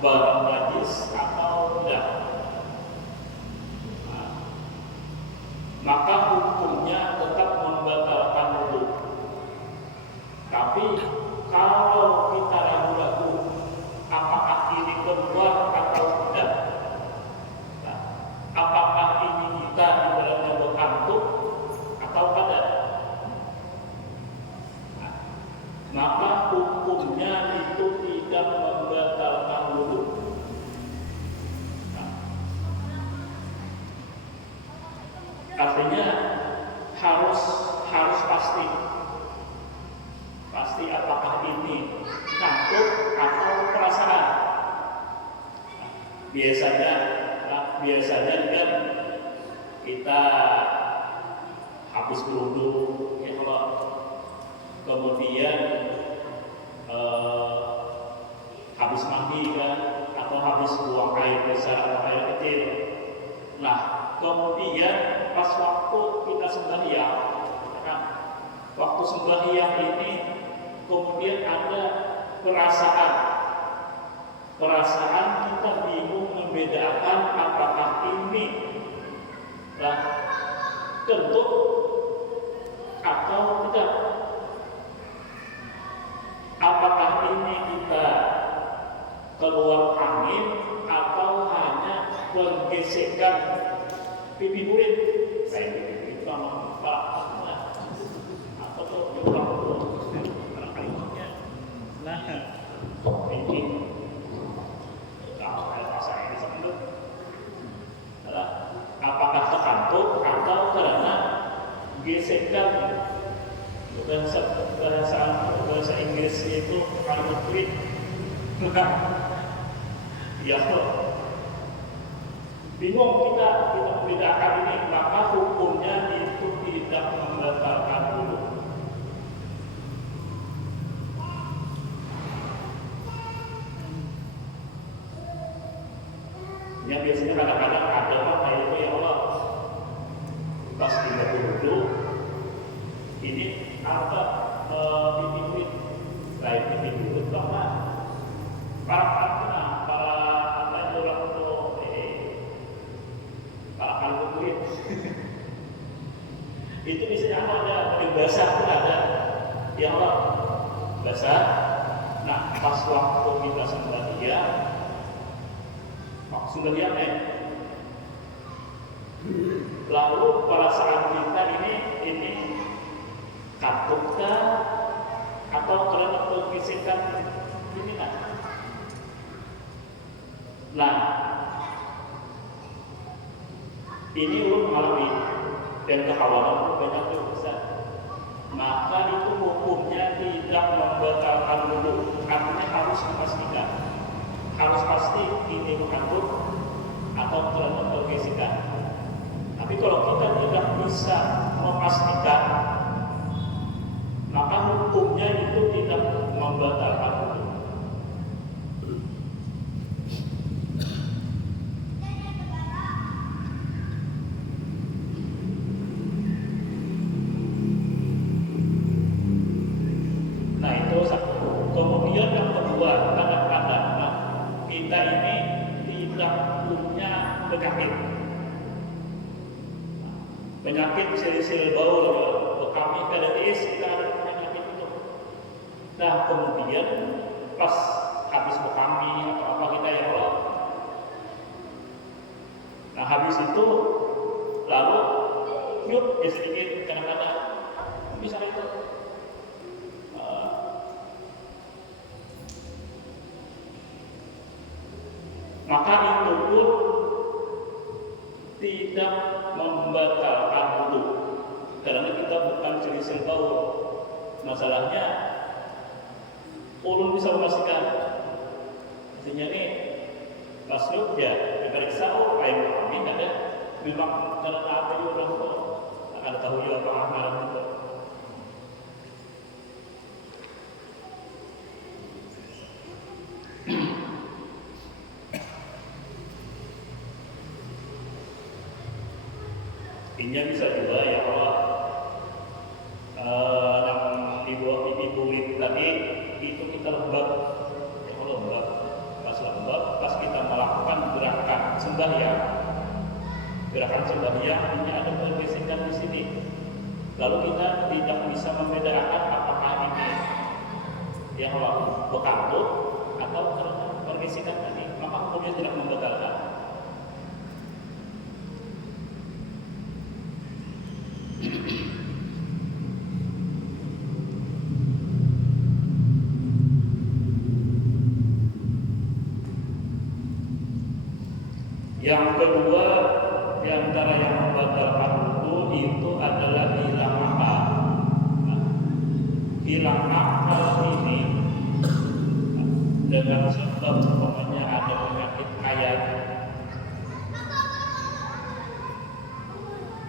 barang najis atau tidak. Nah, maka hukumnya tetap membatalkan wudu. Tapi kalau kita ragu-ragu apakah ini keluar atau tidak, nah, apakah ini kita ibaratnya berkantuk atau tidak, nah, maka hukumnya itu tidak membatalkan wudu. Nah, artinya harus pasti apakah ini kantuk atau perasaan. Nah, biasanya kan kita habis berwudu ya Allah, kemudian habis mandi kan, atau habis buang air besar atau air kecil. Nah, kemudian pas waktu kita sembahyang, kan, waktu sembahyang ini kemudian ada perasaan kita bingung membedakan apakah ini kentut atau tidak. Apakah ini kita keluar angin atau hanya menggesekkan pipi murid? Nah, itu sama Pak. Apa tuh? Nah, ini kalau rasa ini sebelum apakah terkantuk atau karena gesekan? Bahasa Inggris itu kalimat tweet. Ya, bingung kita membedakan ini, maka hukumnya itu tidak membatalkan wudu. Yang biasanya kadang-kadang ada apa itu ya Allah, pas kita wudu ini apa pipi murid, baik pipi murid bahwa para murid itu biasanya ada basah pun ada ya Allah, basah. Nah, pas waktu kita sembahyang lalu perasaan kita ini kantukkah atau karena pergesekan ini kan? Nah, ini ulun mengalami dan kekhawatiran banyak yang besar, maka itu hukumnya tidak membatalkan wudu. Artinya harus dipastikan, harus pasti ini kantuk atau karena pergesekan. Tapi kalau kita tidak bisa memastikan, maka hukumnya itu tidak membatalkan wudu. Nah, itu satu. Kemudian yang kedua, kadang-kadang kita ini tidak punya penyakit sel-sel bau, kami PLTS kita ada penyakit itu. Nah, kemudian pas habis bekami atau apa kita ya Allah, nah habis itu lalu yuk sedikit kadang-kadang bisa itu maka itu pun tidak membatalkan wudu, karena kita bukan sel-sel bau. Masalahnya ulun bisa memastikan artinya ini masuk ya diperiksa air kami ada memang karena apa juga orang itu akan tahu juga apa amalan itu. Ini bisa juga ya Allah yang di bawah pipi kulit tadi itu kita lembab, ya Allah lembab, pas lembab sembahyang. Gerakan sembahyang ini ada pergesekan di sini. Lalu kita tidak bisa membedakan apakah ini yang bekantut atau karena pergesekan tadi, maka hukumnya tidak membatalkan. Yang kedua, di antara yang membatalkan wudu itu adalah hilang akal. Hilang akal ini dengan sebab umpamanya ada penyakit ayat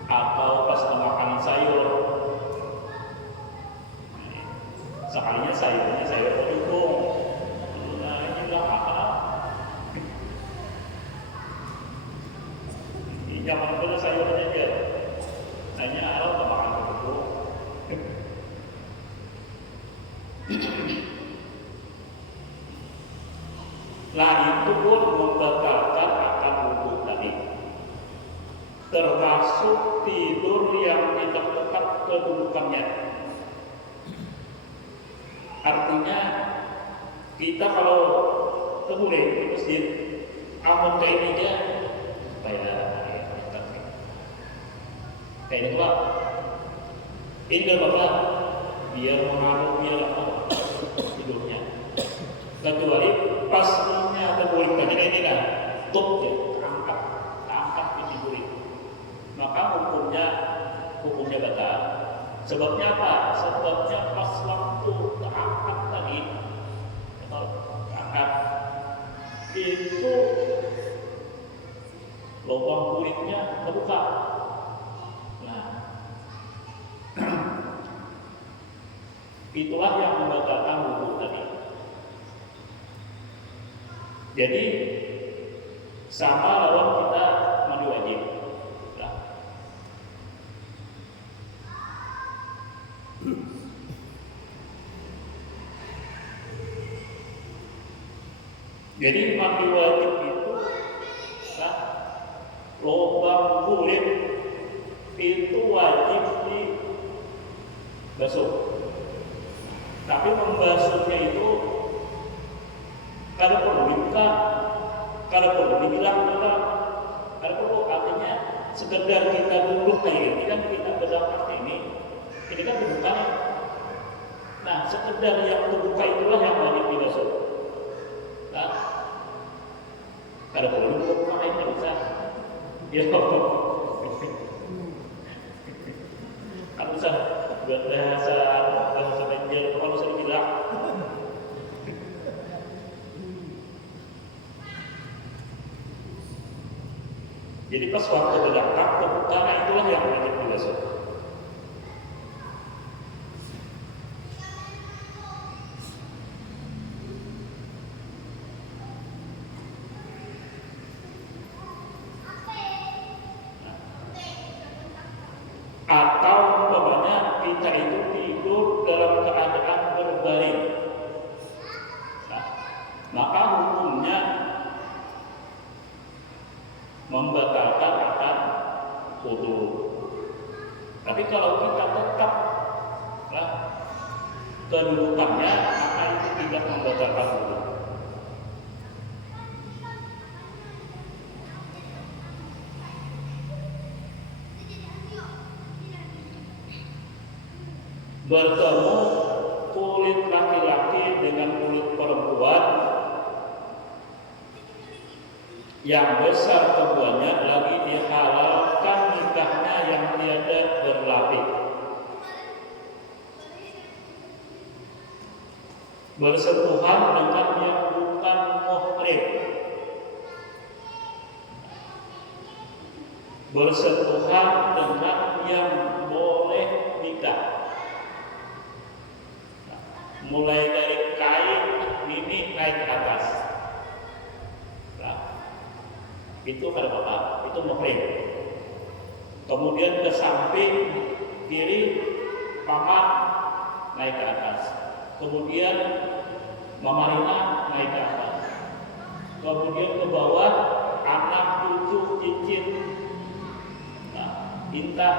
atau pas makan sayur, sekalinya sayurnya sayur berhubung, nah ini hilang akal. Jangan pernah sayurnya aja, hanya Allah makan berhubung. Nah itu pun membatalkan akan wudu tadi, termasuk tidur yang tidak tetap kedudukannya. Artinya kita kalau kemudian di masjid amun kayak ini aja kayak ini Pak, ini Bapak biar mengaruh biar apa tidurnya. Kecuali pas punya terburik tadi ini kan, tuh ya, angkat ditidurin. Maka hukumnya batal. Sebabnya apa? Sebabnya pas waktu terangkat tadi, atau terangkat itu lubang kulitnya terbuka. Nah, itulah yang membatalkan wudu tadi. Jadi sama lawan kita mandi wajib. Nah. Jadi mandi wajib itu lubang kulit itu wajib dibasuh. Tapi membasuhnya itu kalau perlu dibuka, kalau perlu dibilang-bilang, kalau perlu artinya sekedar kita duduk kayak ini kan kita berdampak ini kan dibukanya. Nah sekedar yang terbuka itulah yang wajib dibasuh. Nah, kalau perlu dibuka ini bisa. Ya, kan bisa bahasa Benjel kalau bisa dibilang. Jadi pas waktu berdampak terbuka, itulah yang wajib dibasuh. Atau umpamanya kita itu tidur dalam keadaan berbaring, nah, maka hukumnya membatalkan akan wudu. Tapi kalau kita tetap kedudukannya, maka itu tidak membatalkan wudu. Bertemu kulit laki-laki dengan kulit perempuan yang besar keduanya lagi dihalalkan nikahnya yang tiada berlapis. Bersentuhan dengan yang bukan muhrim. Bersentuhan dengan yang boleh nikah. Mulai dari kain ini naik ke atas. Nah, itu pada bapak, itu muhrim. Kemudian ke samping kiri paha naik ke atas. Kemudian Mama Rina naik ke atas. Kemudian ke bawah anak, cucu, cincin, intan,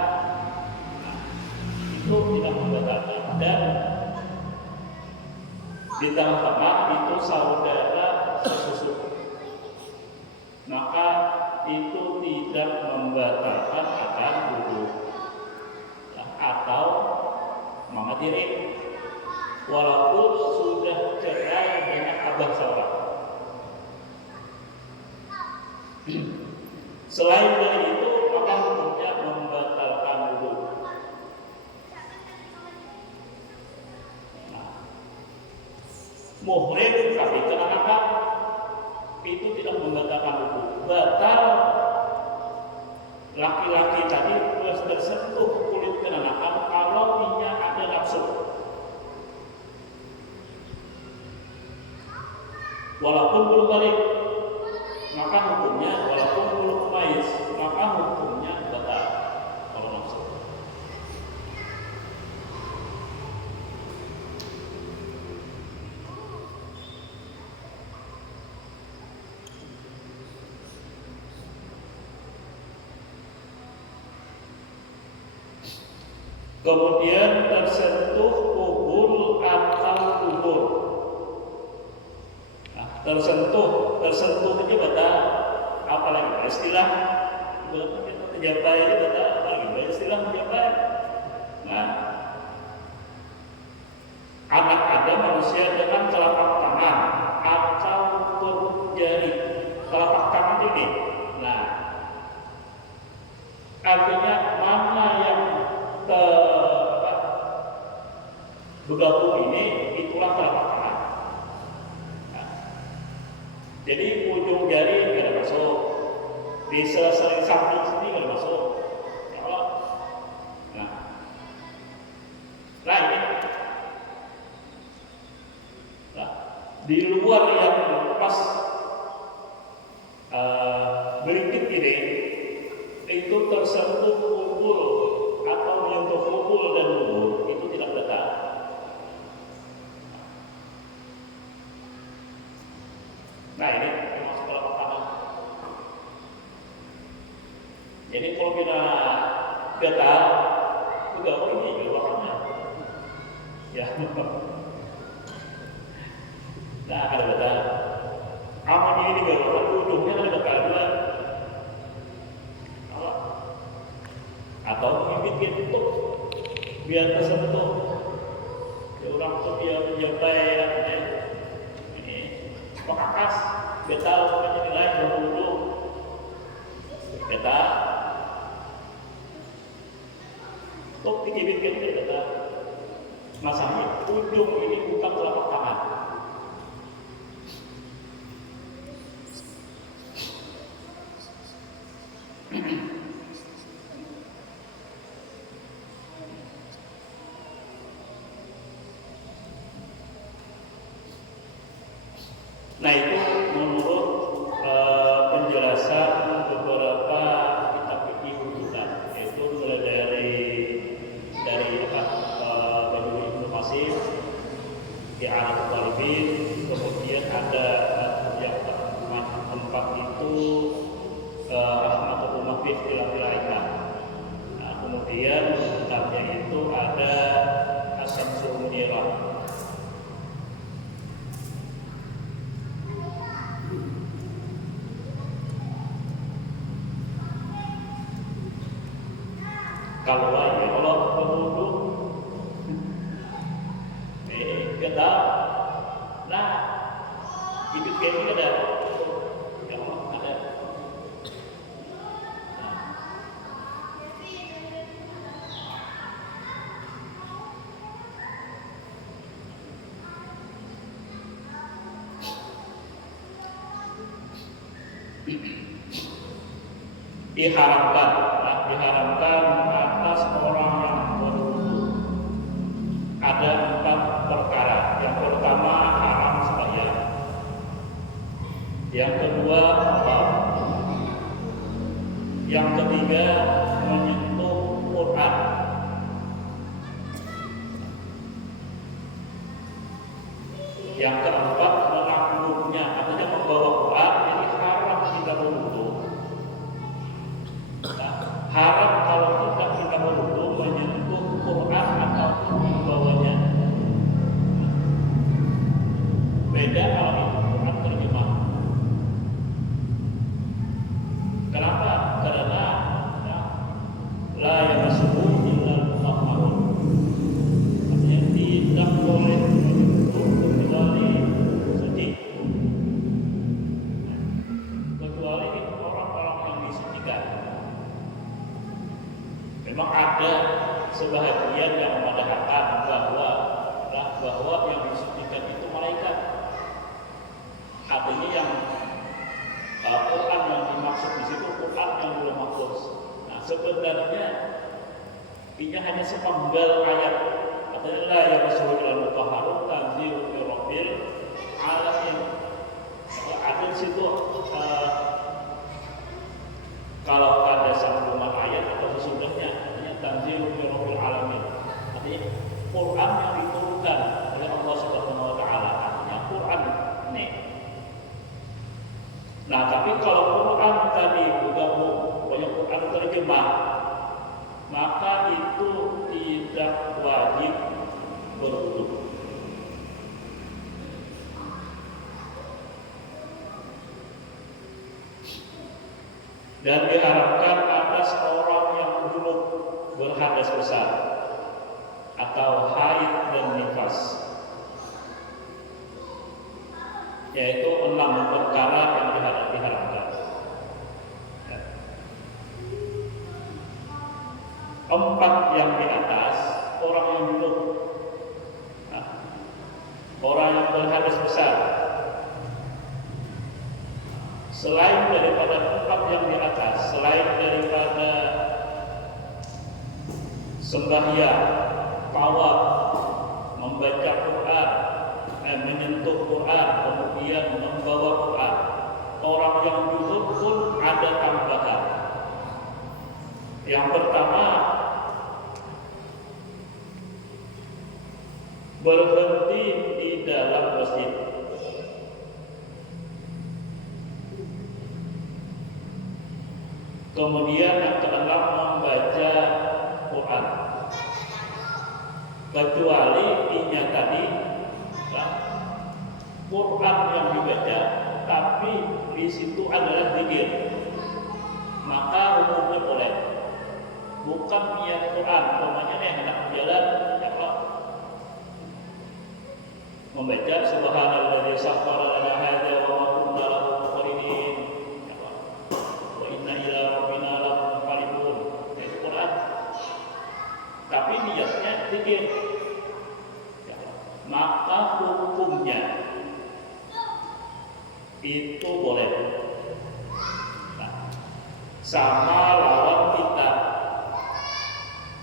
itu tidak membatalkan. Dan ditambah itu saudara sesusu, maka itu tidak membatalkan akan wudhu atau menghadiri walaupun sudah cerai dengan abah seorang. Selain dari itu, maka hukumnya membatalkan wudhu. Muhrim tapi kenapa itu tidak membatalkan wudhu. Batal laki-laki tadi tersentuh kulit kenakan kalau dia ada nafsu. Walaupun belum balik, maka hukumnya walaupun belum mais, maka hukumnya batal kalau nafsu. Kemudian tersentuh kubur atau kubur. Tersentuh itu batal. Apalagi istilah menjabai itu batal. Apalagi istilah menjabai. Nah, anak ada manusia dengan telapak tangan atau turun jari telapak tangan ini. Nah, artinya mana yang bergabung ini, itulah telapak tangan. Nah, jadi ujung jari tidak masuk, di sela-sela samping sini tidak masuk. Nah ini, di luar yang pas berikut ini, itu tersentuh kumpul atau menyentuh kumpul dan kubur, itu tidak batal. Nah ini termasuk telapak tangan. Jadi kalau kita batal, juga ini jawabannya. Ya. Nah ada batal. Aman ini jawaban ujungnya ada batal juga. Atau bikin tutup biar tersentuh. Ya orang tuh dia menjabai ini pekakas betal namanya nilai 20 betal. Tuh bikin betal. Masalahnya ujung ini bukan telapak tangan. Nah itu menurut penjelasan beberapa kitab fikih rujukan, yaitu mulai dari Badul Ibnu Qasim, I'anatul Talibin, kemudian ada yang keempat itu Rahmatul Ummah fi Ikhtilafil Hikam. Nah kemudian kitabnya itu ada Asyamsul Munirah. Kalau berwudu kita nah itu kayak ini ada ya Allah ada. Diharamkan atas orang yang berwudu ada 4 perkara. Yang pertama haram sembahyang, yang kedua haram, yang ketiga menyentuh Quran, yang keempat menangguhnya, artinya membawa Quran, jadi haram jika berwudu. haram kalau kita berwudu menyentuh Quran ataupun membawanya. Beda kalau itu Quran terjemah. Kenapa? Karena la yamassuhu illal mutahharun. Artinya tidak boleh menyentuh kecuali suci. Kecuali itu orang-orang yang disucikan. Memang ada sebahagian yang mengatakan bahwa yang disucikan itu malaikat. Artinya yang Quran yang dimaksud di situ Quran yang belum mahfuz. Nah, sebenarnya ini hanya sepenggal ayat. Artinya la yamassuhu illal mutahharun tanzilun min rabbil alamin. Ada di situ kalau ada sambungan ayat atau sesudahnya artinya tanzilun min rabbil alamin. Artinya Quran yang diturunkan oleh Allah Subhanahu wa taala. Artinya Quran ini. Nah, tapi kalau Quran tadi bergabung banyak Quran terjemah, maka itu tidak wajib berwudu. Dan diharapkan atas orang yang junub berhadas besar atau haid dan nifas, yaitu 6 perkara yang diharapkan. 4 yang di atas orang yang junub, orang yang berhadas besar. Selain daripada 4 yang di atas, selain daripada sembahyang, tawaf, membaca Quran, menyentuh Quran, kemudian membawa Quran, orang yang junub pun ada tambahan. Yang pertama, berhenti di dalam masjid. Kemudian yang keenam, membaca Quran. Kecuali ini tadi Quran yang dibaca, tapi di situ adalah zikir, maka hukumnya boleh. Bukan niat Quran, umpamanya hendak berjalan, membaca subhanalladzi sakhkhara lana hadza wa ma kunna lahu muqrinin, wa inna ila rabbina lamunqalibun. Itu Quran. Tapi niatnya zikir, maka hukumnya itu boleh. Nah, sama lawan kita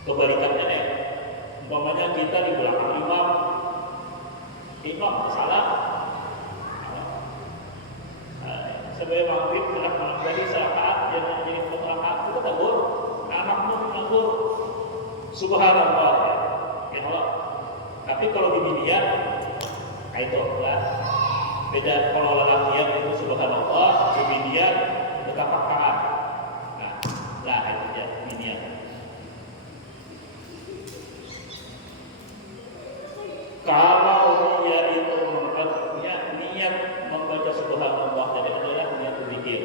kebalikannya nih. Umpamanya kita di belakang imam salah, sebagai maghrib telah menjadi saat yang menjadi rakaat, kita tegur, anakmu menegur, subhanallah, ya Allah. Tapi kalau di media, itu lah beda. Kalau lelakian itu subhanallah, di media tetap rakaat. Nah, itu ya media. Kalau dia itu punya niat membaca subhanallah, jadi adalah niat berzikir.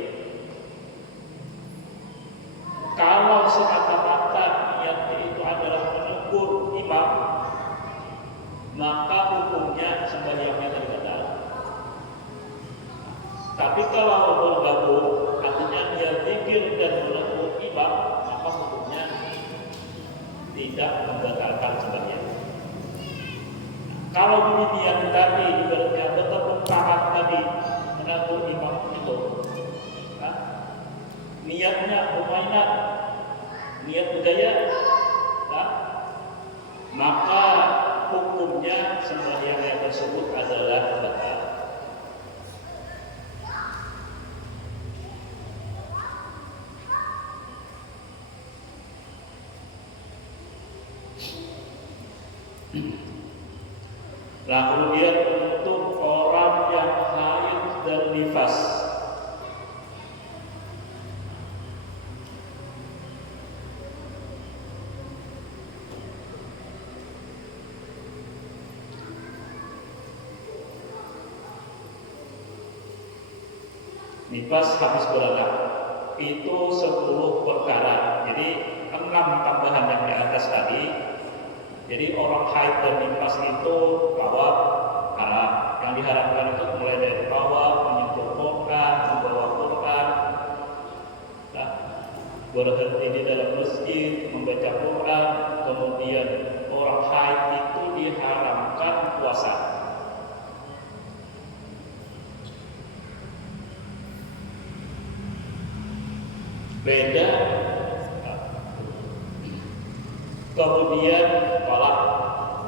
Kalau semata-mata niatnya itu adalah menegur imam, maka hukumnya sembahyangnya terbatal. Tapi kalau bergabung, artinya dia zikir dan menegur imam, maka hukumnya tidak membatalkan sembahyang. Kalau demikian tadi ibaratnya betul taat tadi menabuh imam itu, niatnya permainan, niat budaya, maka hukumnya sembahyang tersebut adalah batal. Nah, kemudian untuk orang yang haid dan nifas, Nifas habis beranak itu 10 perkara. Jadi 6 tambahan yang di atas tadi. Jadi orang haid dan nifas itu tawaf haram. Yang diharamkan itu mulai dari tawaf, menyentuh Quran, membawa Quran, berhenti di dalam masjid, membaca Quran. Kemudian orang haid itu diharamkan puasa. Beda. Kemudian tolak.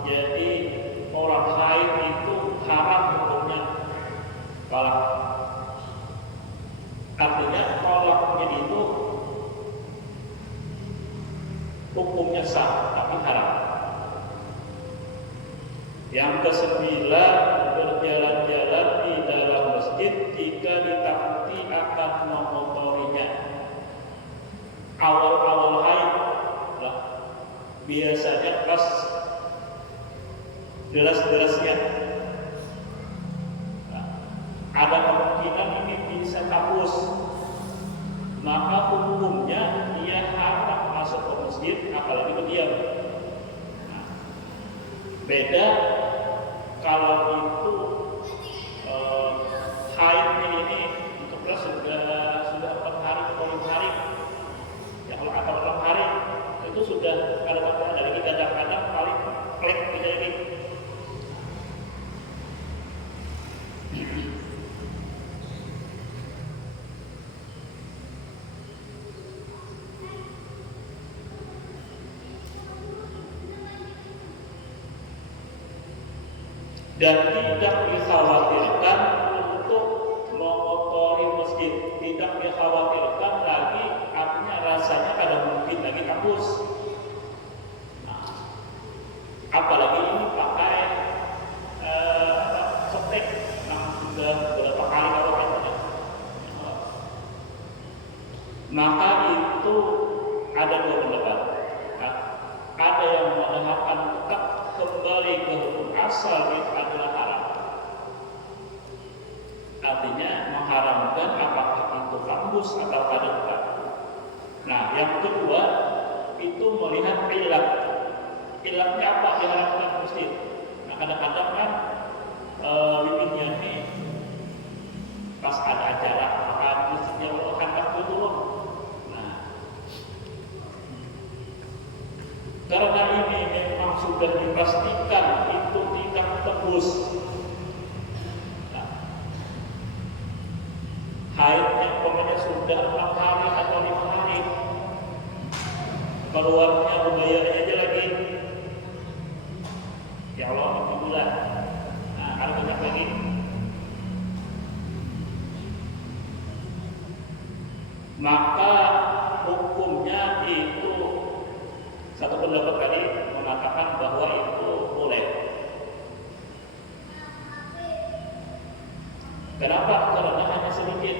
Jadi orang haid itu haram hukumnya tolak. Artinya tolaknya itu hukumnya sah tapi haram. Yang ke-9, berjalan-jalan di dalam masjid jika ditakuti akan mengotorinya. Awal-awal haid lah, biasanya pas deras-derasnya, ada kemungkinan ini bisa hapus, maka hukumnya dia haram masuk ke masjid, apalagi berdiam. Beda kalau itu haidnya ini untuk sudah 4 hari atau 5 hari. Ya kalau 6 hari itu sudah kadang-kadang ada lagi, kadang-kadang paling klik tidak ini. Dan tidak dikhawatirkan untuk mengotori masjid, tidak dikhawatirkan lagi, artinya rasanya kada mungkin lagi kampus. Apalagi ini pakai softtek yang sudah berapa kali kalau maka itu ada 2 pendapat. Ada yang mengatakan tetap kembali ke hukum asal itu adalah haram. Artinya mengharamkan apakah itu kampus atau tidak. Nah, yang kedua itu melihat ilat. Ilatnya apa diharamkan masjid? Nah, kadang-kadang kan bibirnya ini pas ada acara maka masjidnya angkat dulu. Nah, karena ini memang sudah dipastikan itu tidak tebus. Nah, haidnya pokoknya sudah 4 hari atau 5 hari, keluarnya membayarnya aja lagi. Ya Allah, alhamdulillah. Nah, ada banyak lagi. Maka hukumnya itu satu pendapat tadi mengatakan bahwa itu boleh. Kenapa? Karena hanya sedikit.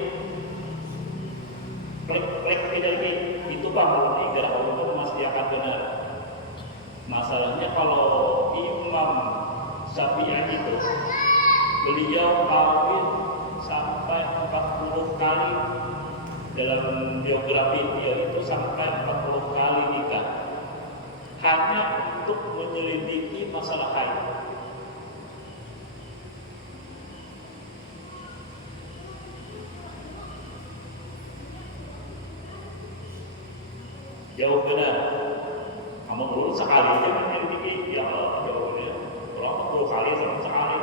Klik tidak lagi. Itu Pak, gerak itu masih akan benar. Masalahnya kalau Imam Syafi'i itu beliau kawin sampai 40 kali. Dalam biografi dia itu sampai 40 kali nikah hanya untuk menyelidiki masalah haid. Jauh benar. Kamu dulu sekali aja menyelidiki, ya jauh benar. Kalau 40 kali sama sekali.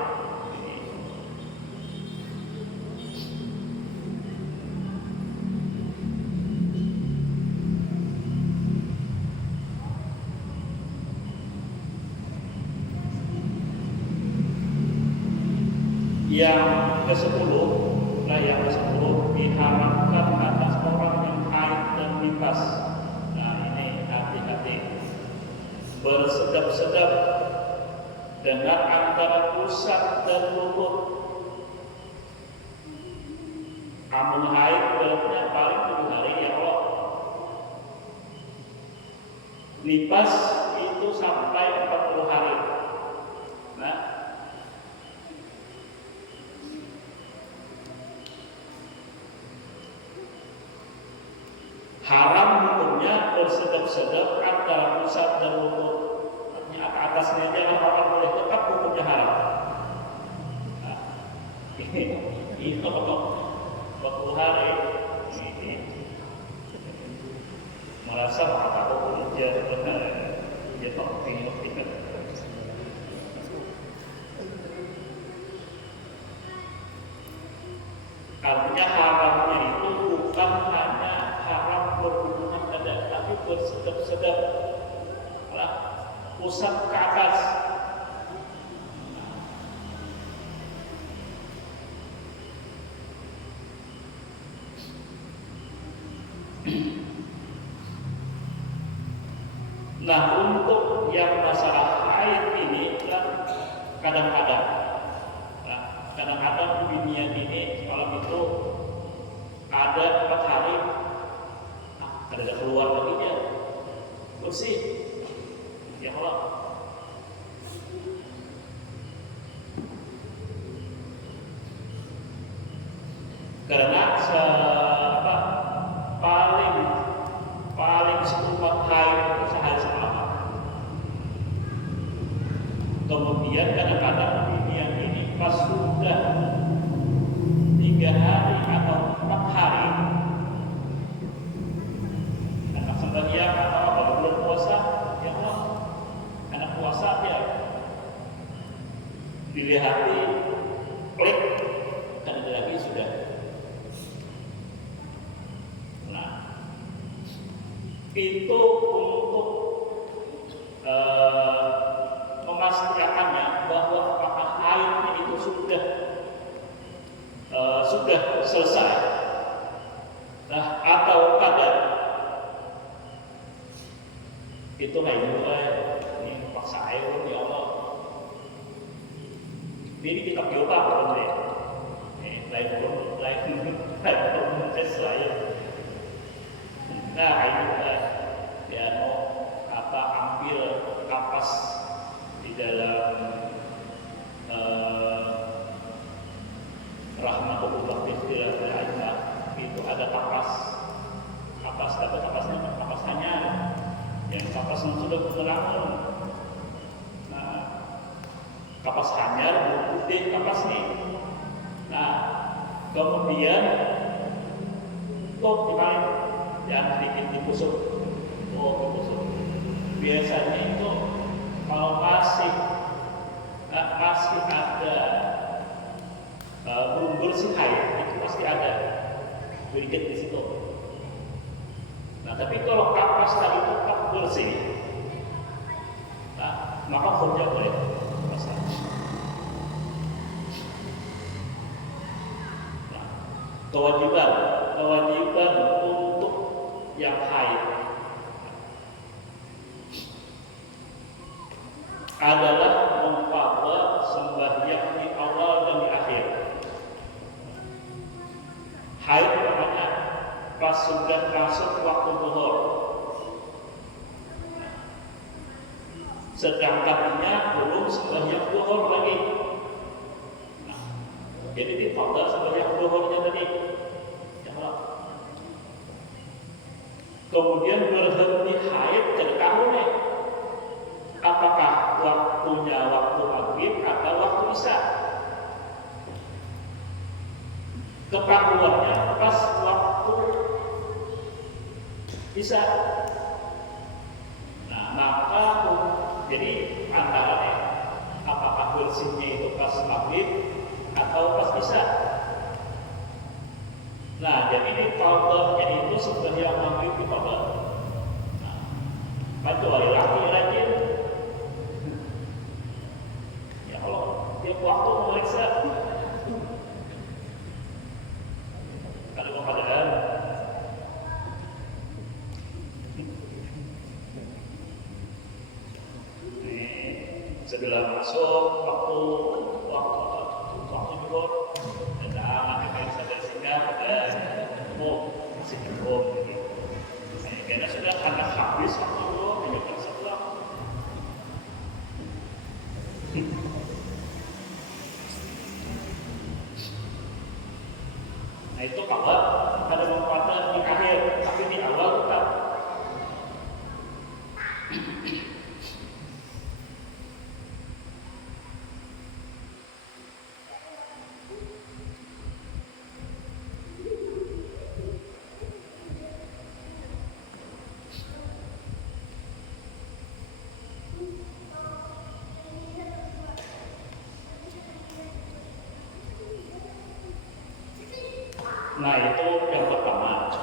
Yang ke-10, yang ke-10 diharamkan atas orang yang haid dan nifas. Nah, ini hati-hati. Bersedap-sedap dengan antara pusat dan lutut. Amun haid berarti paling 7 hari ya Allah. Nifas itu sampai 40 hari. Nah, Haram hukumnya bersedap-sedap antara pusat dan lutut. Artinya atasnya jangan orang boleh, tetap hukumnya haram. Nah, ini waktu hari ini merasa apa hukum dia benar, dia tak tinggal. Artinya haramnya itu bukan hanya haram berhubungan badan, tapi bersedap-sedap pusat ke atas. Nah, untuk yang masalah haid ini kadang-kadang binian ini malam itu ada 4 hari ada keluar lagi dia bersih ya Allah. Karena paling 10 haid itu sehari semalam. Kemudian kadang-kadang binian ini pas sudah 3 hari atau 4 hari anak sembahyang atau belum puasa, ya Allah, anak puasa ya dilihati klik dan lagi sudah. Nah, itu untuk memastikannya bahwa apakah haidnya itu sudah selesai, nah atau kadang itu ini paksa air ya Allah. Ini kita coba kalau lain tes saya. Nah ini dia mau ambil kapas di dalam rahmatullah itu ada kapas dapat kapasnya kapas hanya yang kapas yang sudah berlangsung. Nah, kapas hanyar putih kapas nih. Nah, kemudian dimain jangan sedikit ditusuk. Ditusuk. Biasanya itu kalau masih ada belum bersih haid itu pasti ada sedikit di situ. Nah, tapi kalau kapas tadi tetap bersih, nah, maka hukumnya boleh puasa. Nah, kewajiban untuk yang haid adalah memqadha sembahyang di awal dan di akhir. Haid namanya pas sudah masuk waktu zuhur, sedangkannya belum sembahyang zuhur lagi. Nah, jadi diqadha sembahyang zuhurnya tadi. Kemudian berhenti haid jadi tahu nih apakah waktunya waktu maghrib atau waktu isya. Ketahuannya pas waktu isya. Nah, maka jadi antara apakah bersihnya itu pas maghrib atau pas isya. Nah, jadi ini qadhanya itu sembahyang maghrib di qadha. Nah, kecuali laki rajin. Ya Allah, tiap waktu memeriksa. Kalau keadaan setelah masuk waktu zuhur dan anak sadar sehingga masih cukup gitu. Karena sudah anak habis waktu zuhur dengan setelah. Nah, itu kalau ada mempada di akhir, tapi di awal Nah itu yang pertama.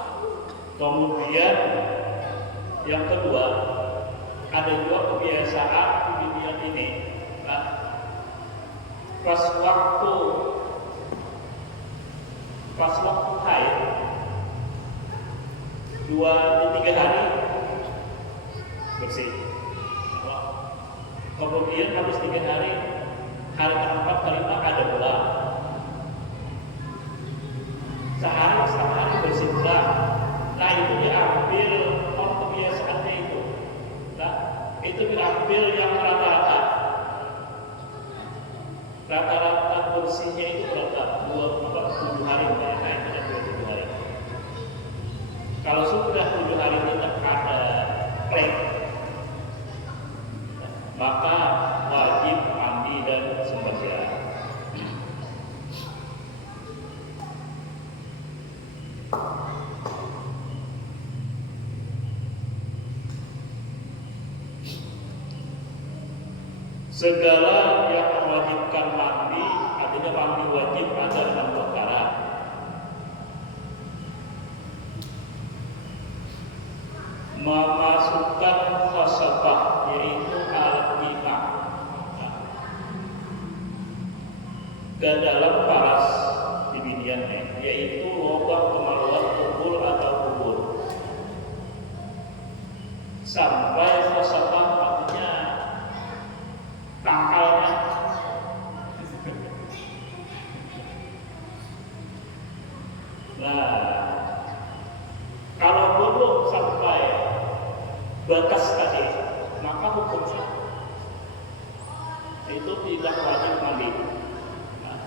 Kemudian yang kedua, ada juga kebiasaan di dunia ini, nah, pas waktu haid 2-3 hari bersih. Kemudian habis 3 hari, hari keempat kelima ada bola. Sehari bersih pula. Nah itu diambil orang kebiasaannya itu. Nah itu diambil yang rata-rata bersihnya itu berapa? 7 hari, naik pada 27 hari. Kalau sudah 7 hari tidak ada flek, maka wajib mandi dan sembahyang. Segala yang mewajibkan mandi, artinya mandi wajib ada 6 perkara. Memasukkan khasabah, yaitu alat timah, ke dalam paras dibiniannya, yaitu lubang kemaluan kubur atau kubur, sampai khasabah artinya tangkalnya. Nah, kalau belum sampai batas tadi, maka hukumnya itu tidak wajib mandi. Nah,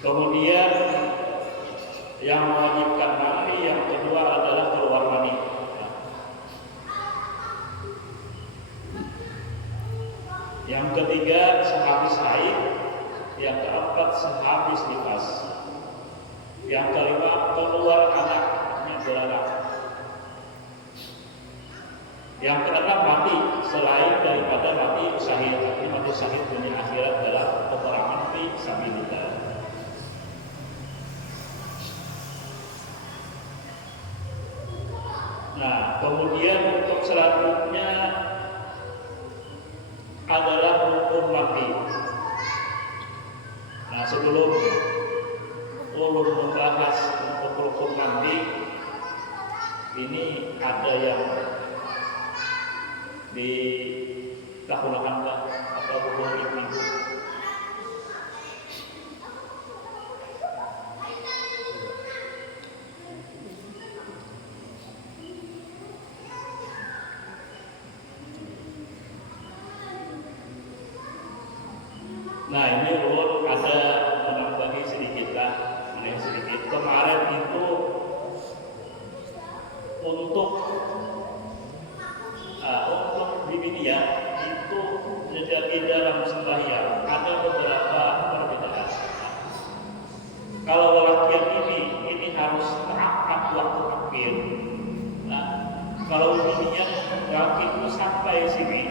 kemudian yang mewajibkan mandi yang kedua adalah keluar mani. Yang ketiga sehabis haid, yang keempat sehabis nifas, yang kelima keluar anak yang beranak, yang keenam mati selain daripada mati syahid. Ini mati syahid dunia akhirat dalam peperangan fi sabilillah. Nah, kemudian untuk selanjutnya adalah hukum mandi. Nah, sebelum ulun membahas untuk hukum mandi, ini ada yang ditahulakan atau hukum ini. Nah ini ulun ada menambahi sedikit lah, sedikit. Kemarin itu untuk bibinia itu jadi dalam sembahyang ada beberapa perbedaan. Kalau lelakian ini harus terangkat waktu akhir. Nah kalau bibinia laki itu sampai sini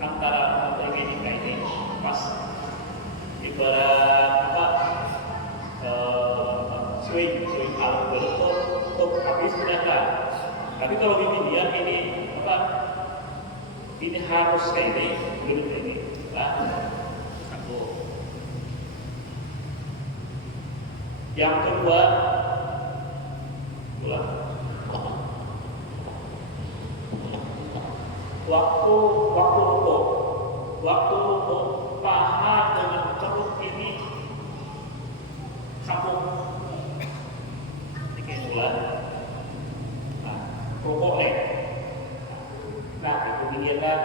antara mereka ini pas ibarat swing alat untuk habis sudah. Tapi kalau bibian ini ini harus ini duduk ini satu. Yang kedua waktu rukuk paha dengan perut ini sambung dikitulah. Nah, rukuknya nah itu dilihat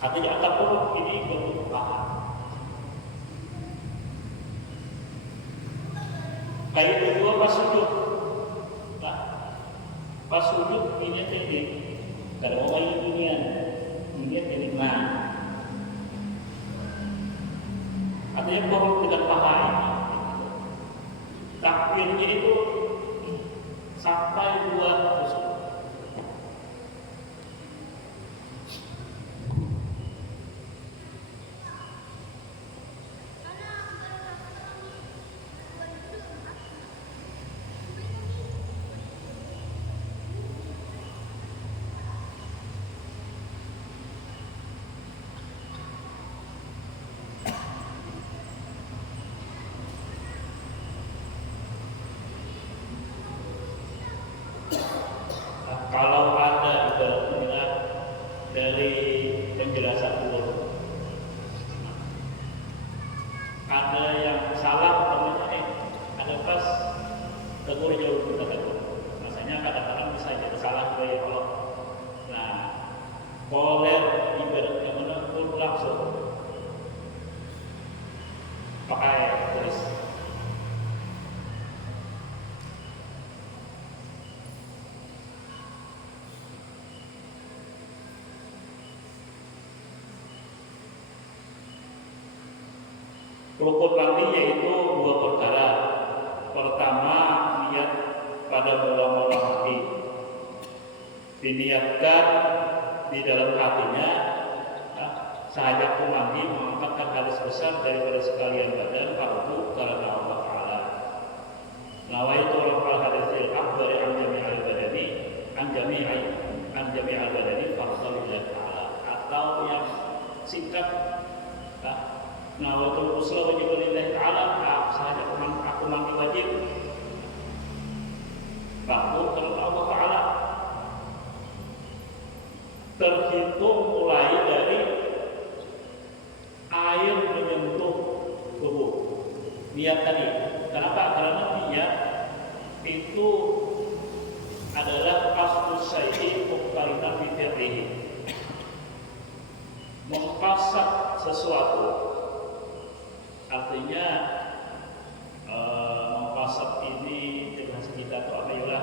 artinya angkat perut ini bentuk paha. Kayak itu juga pas sujud. Nah, pas sujud ini tinggi karena mau ini dunia ini nah artinya perut dengan paha ini takbirnya itu sampai 2 tusuk. kalau ada ibaratnya dari penjelasan ulun, ada yang salah temennya ada pas tegur jauh kita tegur, rasanya kadang-kadang bisa jadi salah juga ya Allah. Nah, koler ibaratnya menengkur langsung pakai tulis. Rukun lagi yaitu dua perkara. Pertama, niat pada mula-mula hati, diniatkan di dalam hatinya sahaja kumandi mengangkatkan hadis besar daripada sekalian badan fardu karena Allah Ta'ala. Nawaitu rafal hadisil akbari an jami'al badani an jami'al badani fardu lillahi ta'ala. Atau yang singkat, nawaitu usla wajib lillahi ta'ala, sahaja aku mandi wajib fardu karena Allah Ta'ala. Terhitung mulai dari air menyentuh tubuh. Niat tadi. Kenapa? Karena niat itu adalah qasdus syai'i muqtarinan bi fi'lihi. Mengqasad sesuatu. Artinya mengqasad ini dengan kita atau apa ya,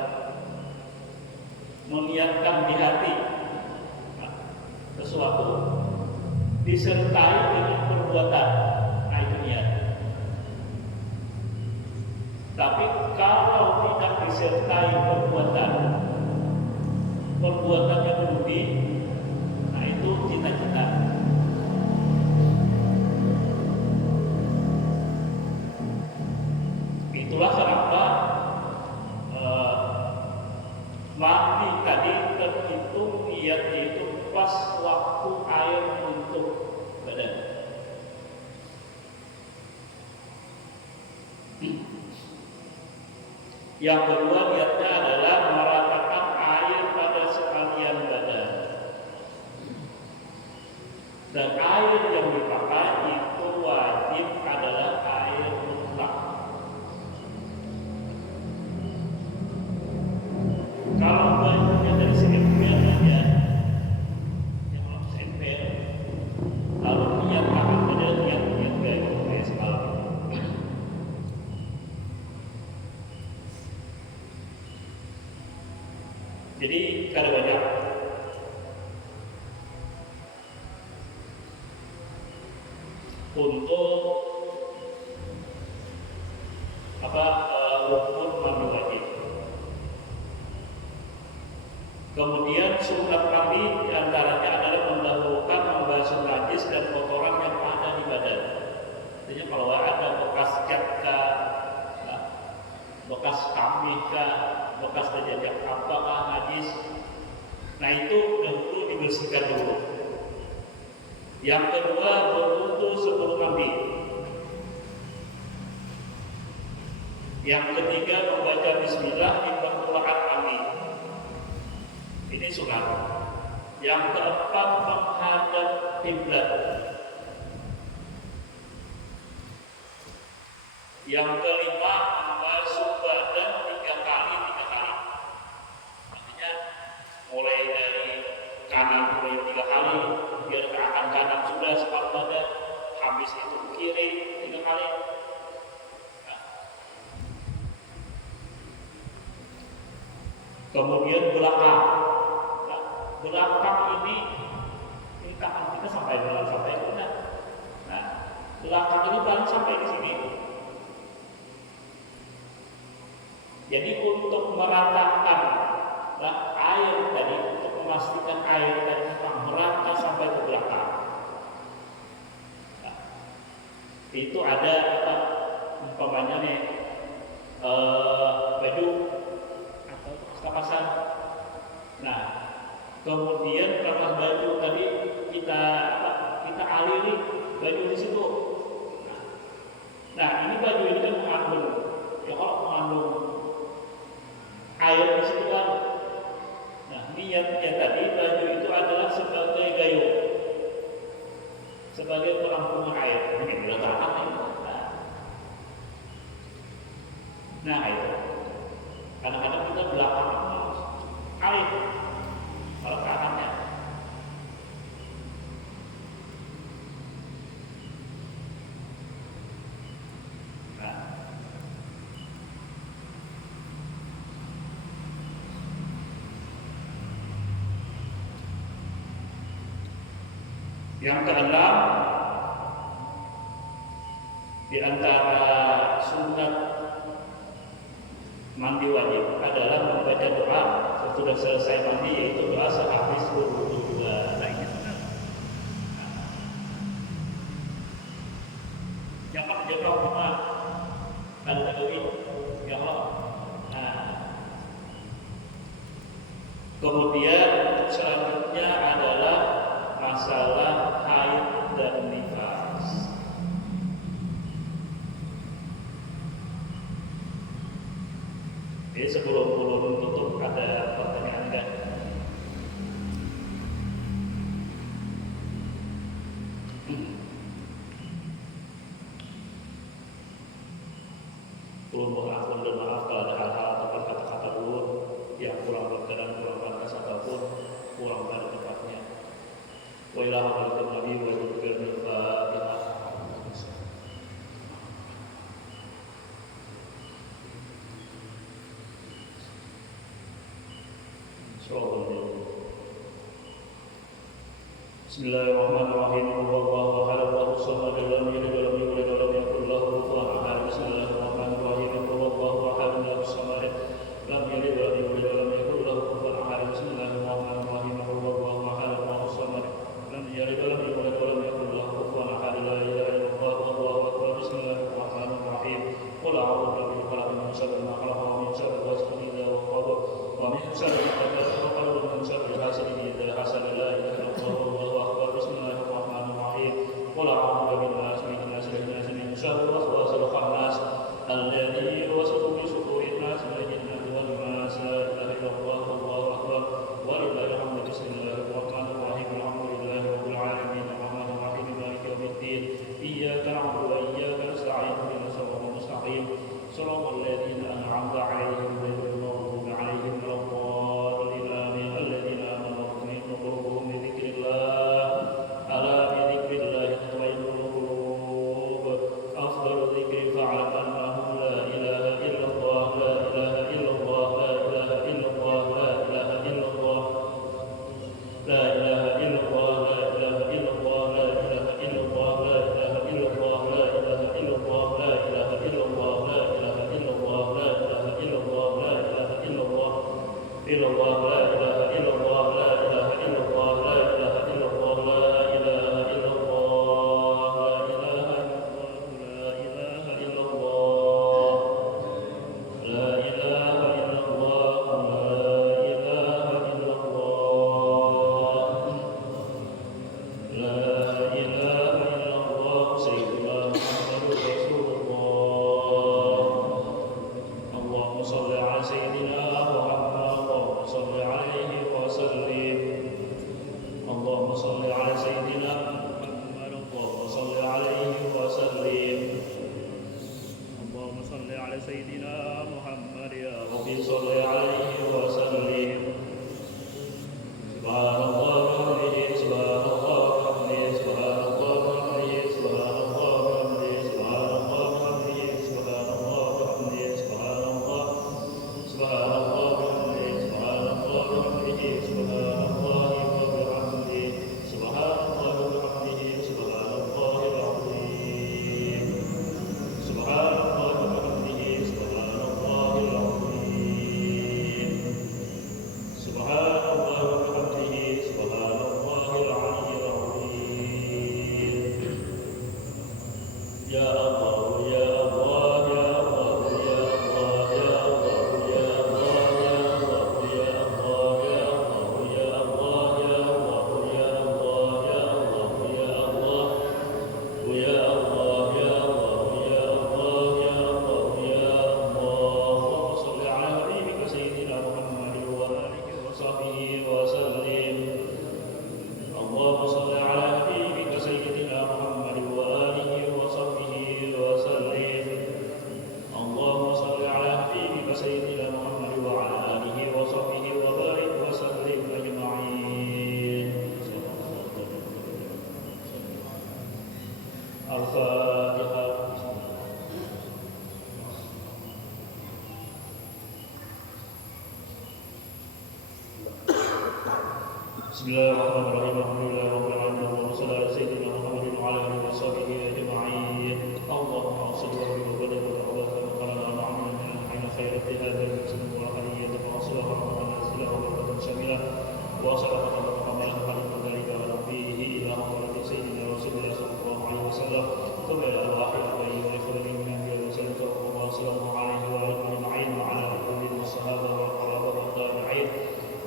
meniatkan di hati sesuatu disertai dengan perbuatan, nah itu niat. Tapi kalau tidak disertai perbuatannya murni, nah itu cita-cita. Itulah kenapa mandi tadi terhitung niatnya itu pas waktu air untuk badan. Yang kedua niatnya adalah meratakan air pada sekalian badan. Dan air yang dipakai itu wajib adalah air mutlak. Kalau bajunya dari segi aja, yang belum sempel, lalu niat akan badan, niat gaya kayak semalam. Jadi kada banyak. Untuk rukun mandi wajib. Kemudian sunat mandi diantaranya adalah mendahulukan membasuh najis dan kotoran yang ada di badan. Artinya kalau ada bekas cat bekas kambing bekas terjejak apakah najis, nah itu dahulu dibersihkan dulu. Yang kedua, berwudu sebelum mandi. Yang ketiga, membaca bismillah di permulaan mandi. Ini sunat. Yang keempat, menghadap kiblat. Yang kelima, membasuh badan 3 kali. Artinya mulai dari kanan mulai 3 kali, biar gerakan kanan sudah separuh badan, habis itu kiri 3 kali. Kemudian belakang. Belakang ini tangan kita sampai mana? Nah, belakang ini paling sampai di sini. Jadi untuk meratakan air tadi, untuk memastikan air tadi merata sampai ke belakang. Nah, itu ada umpamanya nih baju atau kapasan. Nah, kemudian karena baju tadi kita aliri baju di situ. Nah, ini baju ini kan mengandung, ya kalau mengandung air di situ kan. Nah, niatnya tadi baju itu adalah sebagai gayung, sebagai pelampung air, mungkin letakkan itu. Nah itu, kadang-kadang kita belakang air, pelekarannya. Yang keenam, di antara sunat mandi wajib adalah membaca doa sesudah selesai mandi, yaitu doa sehabis berwudu juga. Jangan cuma al-tawhid, ya Allah. Kemudian selanjutnya adalah masalah haid dan nifas. Jadi sebelum tutup ada pertanyaan kan? Mohon ampun dan maaf kalau ada hal-hal atau kata-kata ulun yang kurang berkenan, kurang pantas ataupun kurang pada tempatnya. Wa ila hadratin Nabi wa sallallahu Bismillahirrahmanirrahim. Wallahu ahad, Allahu samad, lam yalid wa lam yulad wa lam yakul lahu kufuwan ahad. Bismillahirrahmanirrahim. Wallahu ahad, Allahu samad, lam yalid wa lam yulad wa lam yakul lahu kufuwan ahad. Bismillahirrahmanirrahim. Wallahu ahad, Allahu samad, lam yalid wa lam yulad wa lam yakul lahu kufuwan ahad. La ilaha illallah, wallahu akbar. Bismillahirrahmanirrahim. Qul a'udzu birabbil falaq, min syarri ma khalaq, wa min syarri ghasiqin idza waqab, wa min syarri hasidin wa min syarri hasidin idza hasad. La ilaha illallah, wallahu akbar. Bismillahirrahmanirrahim. Qul a'udzu birabbin nas, min وصحبه وسلم. اللهم صل على حبيبك سيدنا محمد وآله وصحبه وسلم. اللهم صل على حبيبك سيدنا محمد وعلى آله وصحبه وبارك وسلم أجمعين. الفاتحة. Bismillahirrahmanirrahim. Alhamdulillahirabbil alamin. Allahumma shalli ala sayyidina Muhammadin wa ala alihi wa sahbihi ajma'in. Allahumma salli wa sallim wa barik wa ta'ala kama qala na'amina min khairat hadha al-muslim wa alihi wa sallallahu wa nazilahu wa barakatuh syamilah wa sallallahu wa kamalan khaliqan dzalika wa rabbihi ila hadrati sayyidina Rasulullah sallallahu alaihi wasallam thumma ila al-wahid wa ila ikhwani min anbiya wa sallallahu alaihi wa alihi ajma'in wa ala alihi wa sahbihi wa quraba wa tabi'in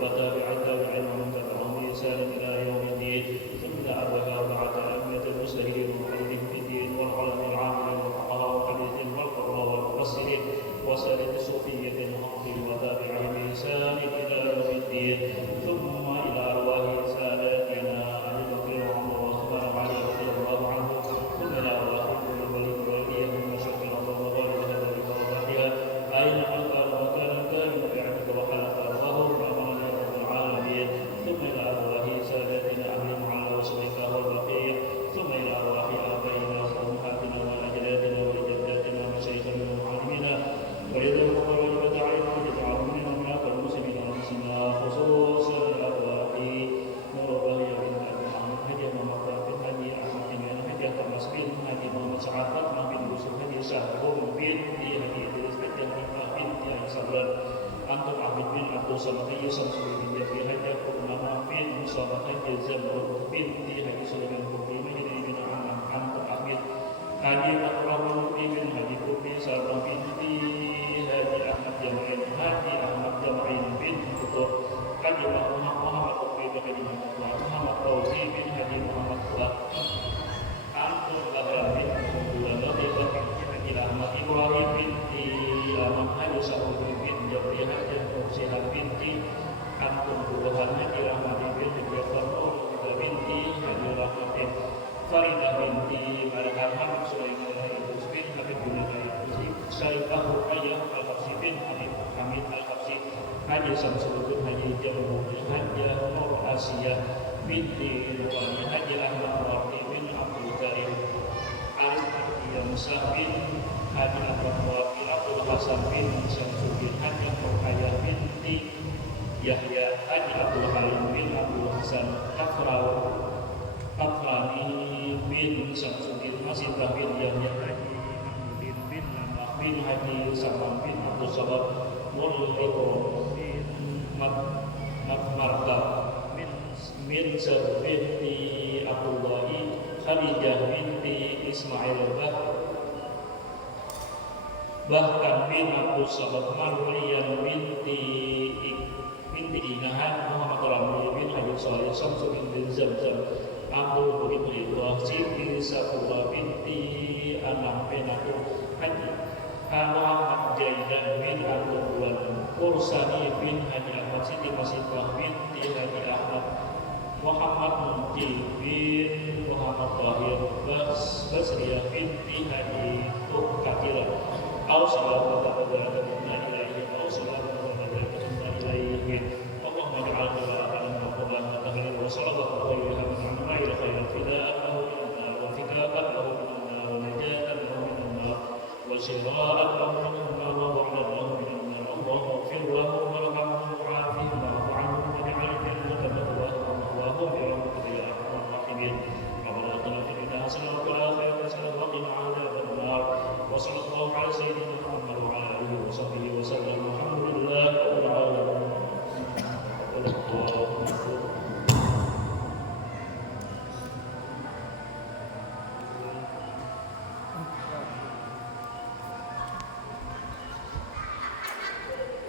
wa tabi'in tabi'in wa man tabi'ahum bi ihsan ila yaumiddin. Thumma abada ba'da al-ammati al-muslimin wa muqallidin fi din wal ulama al-'amilin wal fuqaha wal hadithin wal qurra wal mufassirin wa salat as-sufiyyin wa tabi'ihim bi ihsan ila yaumiddin. Thumma ila arwahi sadatina Abu Bakr wa Umar wa Uthman wa Ali radhiyallahu anhum. Thumma ila arwahi kulli walid wa waliyyin wa syukur Allah wa barik hadha bi barakatiha aina man kana wa kana karim bi'atika wa khalaqa Allahu rahman ya rabbal alamin. Thumma ila arwahi sadatina ahli mu'alla wa sulika wal baqiyah. Thumma ila arwahi abaina wa ummahatina wa ajdatina wa jaddatina wa masyayikhina wa mu'allimina wa ridwan wa wajibat alaina wa jaza'ahum minna min akal muslimin wa muslimat khususan arwahi Nurullah ya bin Abi Muhammad Haji Muhammad bin Haji Ahmad bin Haji Thomas bin Haji Muhammad Sa'ad Fatmah bin Yusuf Haji Syahrum bin Haji Idris bin Hikmah bin Haji Sabran Antum Ahmad bin Abdul Samad Haji Samsuri bin Jabri Haji Purnama bin Musawa Haji Zamrud bin Haji Sulaiman bin Haji bin Antum Ahmad Haji Akrabul bin Haji Kubi Sarwa bin Haji Ahmad Jamain Haji Ahmad Jamain bin Kutur Haji Muhammad Kubi bin Haji Muhammad Fauzi bin Haji Muhammad Kuat Antum Lahra bin Muhammad Haji Ahmad Ibrahim bin Ahmad Haji Sa'ud bin Jabri Haji Mursihah binti Antum Buruhan Haji Rahmat bin Jabir binti Haji Rahmat bin Faridah binti Malakal Hamid Sulaiman Idris bin Habib bin Idris Saifahu Ayah Al-Hafsi bin Habib Hamid Al-Hafsi Haji Samsudin Haji Jamul Haji Nur Asiyah binti Nuwani Haji Ahmad Wardi bin Abdul Karim Arif Haji Musa bin Haji Ahmad Wardi Abdul Hasan bin Samsudin Haji Nurhayah binti Yahya Haji Abdul Halim bin Abdul Hasan Afrani bin Samsudin Masibah bin Yahya Haji Mahmudin bin Namah bin Haji Saman bin Abdul Sabab Nurul Ikram bin Martab bin Sar binti Abdullahi Khadijah binti Ismail bahkan bin Abdul Sabab Marwaliyan binti Inahan Muhammad Ramli bin Haji Salih Samsudin bin Zamzam Abdul bin Ridwan Siti Safura binti Anam bin Abdul Haji Muhammad Jaidan bin Abdul Wan Kursani bin Haji Ahmad Siti Masifah binti Haji Ahmad Muhammad Munti bin Muhammad Tahir Basriyah binti Haji Tukatira Al-Salam wa ta'ala ilaihi Al-Salam wa ta'ala ilaihi Allahumma ja'alna wa'ala wa ta'ala wa sallallahu alaihi wa sallam ila khairil fida'ah wa fika'ah wa najatan wa shira'ah